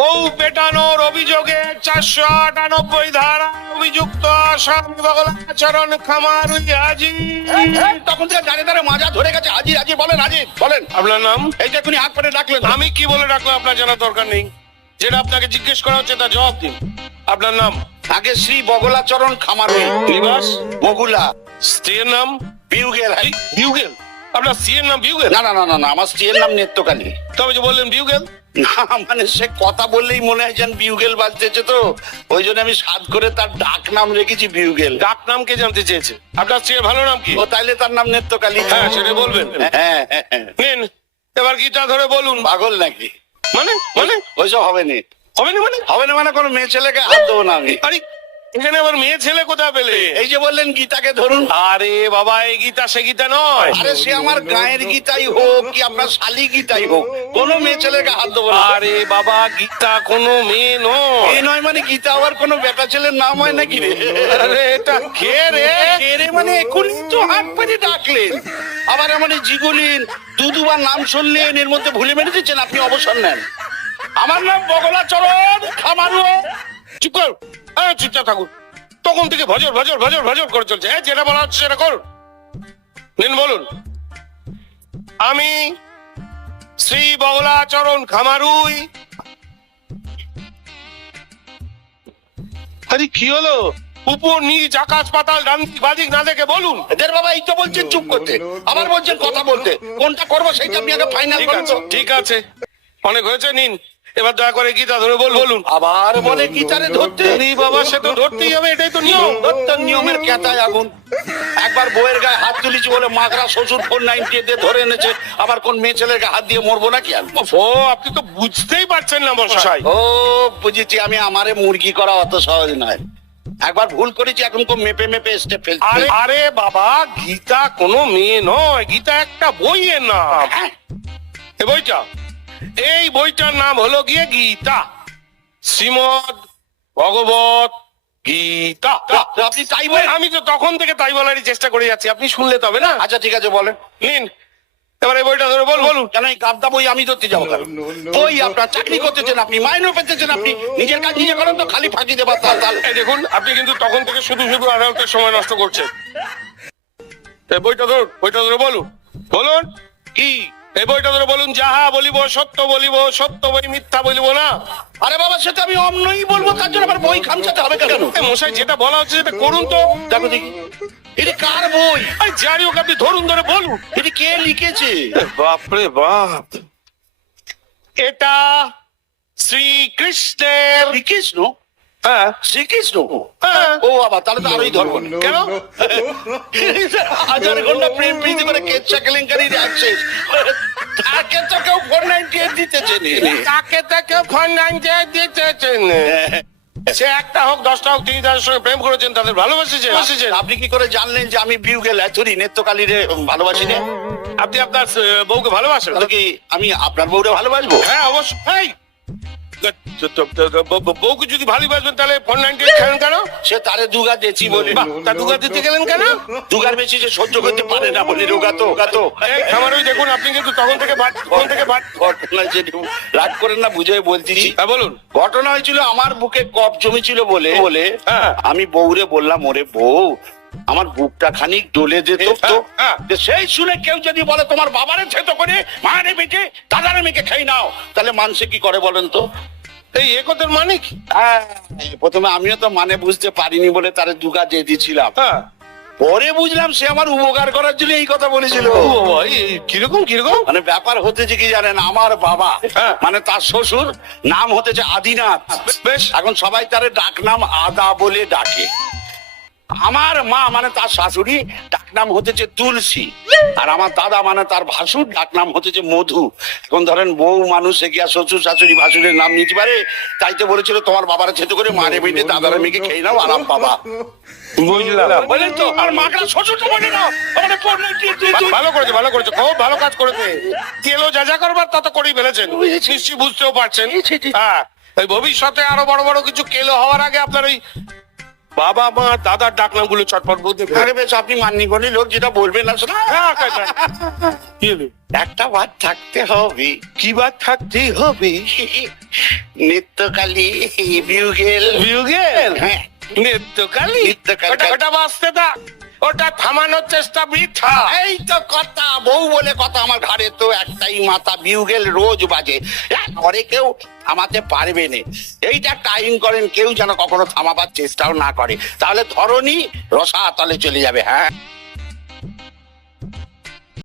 বউ পেটানোর অভিযোগে 498 ধারা অভিযুক্ত আসামি বগলাচরণ খামারুই হাজির। তখন থেকে দাঁড়িয়ে দাঁড়িয়ে মাজা ধরে গেছে। হাজির হাজির বলেন, হাজির বলেন। আপনার নাম? এই যে এখনই হাত করে ডাকলেন। আমি কি বলে রাখলাম আপনার জানার দরকার নেই। যেটা আপনাকে জিজ্ঞেস করা হচ্ছে তা জবাব দিন। আপনার নাম? আগে শ্রী বগলাচরণ খামারুই। নিবাস? বগুলা। স্ত্রীর নাম? বিউগেল। বিউগেল? আপনার স্ত্রীর নাম বিউগেল? না না না না না, আমার স্ত্রীর নাম নেত্রকালী। তবে যে বললেন বিউগেল। না মানে সে কথা বললেই মনে হয় যেন বিউগেল বাজতেছে, তো ওই জন্য আমি সাধ করে তার ডাক নাম রেখেছি বিউগেল। ডাক নাম কে জানতে চেয়েছে? আপনার স্ত্রীর ভালো নাম কি? ও তাইলে তার নাম নেত্রকালী। হ্যাঁ সেটা বলবেন। হ্যাঁ হ্যাঁ হ্যাঁ। নিন এবার গীতা ধরে বলুন। পাগল নাকি? মানে মানে ওইসব হবে না। হবে না মানে? হবে না মানে কোনো মেয়ে ছেলেকে হাত দেবো না আমি। আরে এখানে আবার মেয়ে ছেলে কোথা পেলে? এই যে বললেন গীতাকে ধরুন। আরে বাবা এই গীতা সে গীতা নয়। আরে সে আমার গায়ের গীতাই হোক কি আপনার শালি গীতাই হোক, কোনো মেয়ে ছেলেকে হাত দেবো না। আরে বাবা গীতা কোনো মেয়ে নয়। এই নয় মানে গীতা আবার কোনো বেটা ছেলের নাম হয় নাকি রে? আরে এটা কে রে? কে রে মানে এখনই তো হাত পেরে ডাকলেন, আবার এমন জিগুলিন দুবার নাম শুনলেন, এর মধ্যে ভুলে মেরে দিচ্ছেন। আপনি অবসর নেন। আমার নাম বগলাচরণ খামারুই। চুপ কর। চুপচাপ থাকুন। তখন থেকে ভজর ভজর ভজর ভজর করে চলছে। যেটা বলা হচ্ছে সেটা করুন। নিন বলুন। আমি শ্রী বগলাচরণ খামারুই। আরে কি হলো? উপর নিচ আকাশ পাতাল ডান দিক বাদিক না দেখে বলুন। এদের বাবা এই তো বলছেন চুপ করতে, আবার বলছেন কথা বলতে। কোনটা করবো সেটা আপনি আগে ফাইনাল ঠিক করুন আছে তো। ঠিক আছে অনেক হয়েছে। নিন এবার দয়া করে গীতা ধরে বলুন। আবার বলে গীতারে ধরতে। আরে বাবা সে তো ধরতেই হবে, এটাই তো নিয়ম। ধরতেন নিয়মের কেতায় আগুন। একবার বউয়ের গায়ে হাত তুলেছি বলে মাগরা শ্বশুর 498 দিয়ে ধরে এনেছে, আবার কোন মেয়ে ছেলের গায়ে হাত দিয়ে মরবো নাকি আমি? ও আপনি তো বুঝতেই পারছেন না মশাই। ও বুঝেছি, আমি আমারে মুরগি করা অত সহজ নয়। একবার ভুল করেছি, এখন খুব মেপে মেপে স্টেপ ফেলছি। আরে আরে বাবা গীতা কোনো মেয়ে নয়, গীতা একটা বইয়ের নাম। হ্যাঁ, এই বইটা, এই বইটার নাম হলো গিয়ে গীতা, শ্রীমদ ভগবত গীতা। আপনি তাই বলেন? আমি তো তখন থেকে তাই বলারই চেষ্টা করে যাচ্ছি, আপনি শুনলে তবে না। আচ্ছা ঠিক আছে বলেন। নিন এবার এই বইটা ধরে বলুন। কেন এই গাবদা বই আমি ধরতে যাবো কেন? বই আপনার চাকরি করতেছেন, আপনি মাইনে পেতেছেন, আপনি নিজের কাজ নিজে করেন তো, খালি ফাঁকি দেবার তাল। এই দেখুন আপনি কিন্তু তখন থেকে শুধু শুধু আদালতের সময় নষ্ট করছেন। এই বইটা ধরুন, বইটা ধরে বলুন। বলুন কি? এই বইটা ধরে বলুন। যাহা বলিব সত্য বলিব, সত্য বই মিথ্যা বলিব না। আরে বাবা সেটা আমি অমনই বলবো, তার জন্য আবার বই খামচাতে হবে কেন? মশাই যেটা বলা হচ্ছে সেটা করুন তো। দেখো দেখি, এটা কার বই? জানি হোক আপনি ধরুন ধরে বলুন। এটা কে লিখেছে? বাপরে বাপ, এটা শ্রীকৃষ্ণের। শ্রীকৃষ্ণ? হ্যাঁ শ্রীকৃষ্ণ? হ্যাঁ। ও বাবা, তাহলে তো আরোই ধরবো না। কেন? 1000 ঘন্টা প্রেম প্রীতি করে কেচ্ছা কেলেঙ্কারি অ্যাক্সেস, তাকে তো কেউ 498 দিতেছে না। তাকে তাকে ফোন দিতেছেন। সে একটা হোক 10টা হোক, তিনি তাদের সঙ্গে প্রেম করেছেন, তাদের ভালোবাসেছেন। আপনি কি করে জানলেন যে আমি বিউগেল এথুরি নেত্রকালীরে ভালোবাসি না? আপনি আপনার বউকে ভালোবাসেন? তাহলে কি আমি আপনার বউরে ভালোবাসবো? হ্যাঁ অবশ্যই। বউকে যদি ভালোবাসবেন তাহলে 498 খেলেন কেন? সে তারে দুগা দিয়েছি বলে। বাহ, তা দুগা দিতে গেলেন কেন? দুগার বেশি সে সহ্য করতে পারে না বলে রোগা তো। এই খামারুই দেখুন আপনি কিন্তু তখন থেকে ঘটনা যে রাগ করেন না, বুঝে বলতেছি। হ্যাঁ বলুন। ঘটনা হয়েছিল আমার বুকে কফ জমেছিল বলে হ্যাঁ। আমি বউরে বললাম, ওরে বউ আমার বুকটা খানিক ডলে যেত তো। হ্যাঁ। সেই শুনে কেউ যদি বলে তোমার বাবারে ছেতো করে মারে বেটে দাদারে মেয়েকে খেয়ে নাও, তাহলে মানুষে কি করে বলেন তো? এই একথার মানে কি? হ্যাঁ, প্রথমে আমিও তো মানে বুঝতে পারিনি বলে তারে দুগা দিয়ে দিয়েছিলাম। হ্যাঁ। পরে বুঝলাম সে আমার উপকার করার জন্য এই কথা বলেছিল। ও বাবা, কিরকম কিরকম? মানে ব্যাপার হতেছে কি জানেন, আমার বাবা হ্যাঁ। মানে তার শ্বশুর নাম হতেছে আদিনাথ। বেশ। এখন সবাই তারে ডাক নাম আদা বলে ডাকে। আমার মা মানে তার শাশুড়ি ডাক নাম হতেছে তুলসী, আর আমার দাদা মানে তার ভাসুর ডাক নাম হতেছে মধু। এখন ধরেন বউ মানুষ গিয়া শ্বশুর শাশুড়ি ভাসুরের নাম নিতে পারে, তাই তো বলেছিল তোমার বাবারা ছেতো করে মারে বেটে দাদারা মেয়েকে খেয়ে নাও আরাম বাবা। বুঝলাম। বলেন তো আর মাকড়া শ্বশুরটা বলে নাও। ভালো করেছে ভালো করেছে, খুব ভালো কাজ করেছে। কেলো যা যা করবার তা তো করেই ফেলেছেন, নিশ্চয়ই বুঝতেও পারছেন। হ্যাঁ, ওই ভবিষ্যতে আরো বড় বড় কিছু কেলো হওয়ার আগে আপনার ওই বাবা মা দাদার ডাক নামগুলো চটপট বলতে পারবে? আরে বেশ, আপনি মান্নি গণি লোক, যেটা বলবেন না শোনা। হ্যাঁ, কি হলো? একটা বাদ থাকতে হবে। কি বাদ থাকতেই হবে? নিত্যকালী বিউগেল। বিউগেল? হ্যাঁ, নিত্যকালী? নিত্যকালী। ওটা বাঁচতে থাক, ওটা থামানোর চেষ্টা বৃথা। এই তো কথা, বউ বলে কথা। আমার ঘরে তো একটাই মাথা, বিউগেল রোজ বাজে, ঘরে কেউ থামাতে পারবে না। এইটা টাইম করেন, কেউ যেন কখনো থামাবার চেষ্টাও না করে, তাহলে ধরনি রসাতলে চলে যাবে। হ্যাঁ,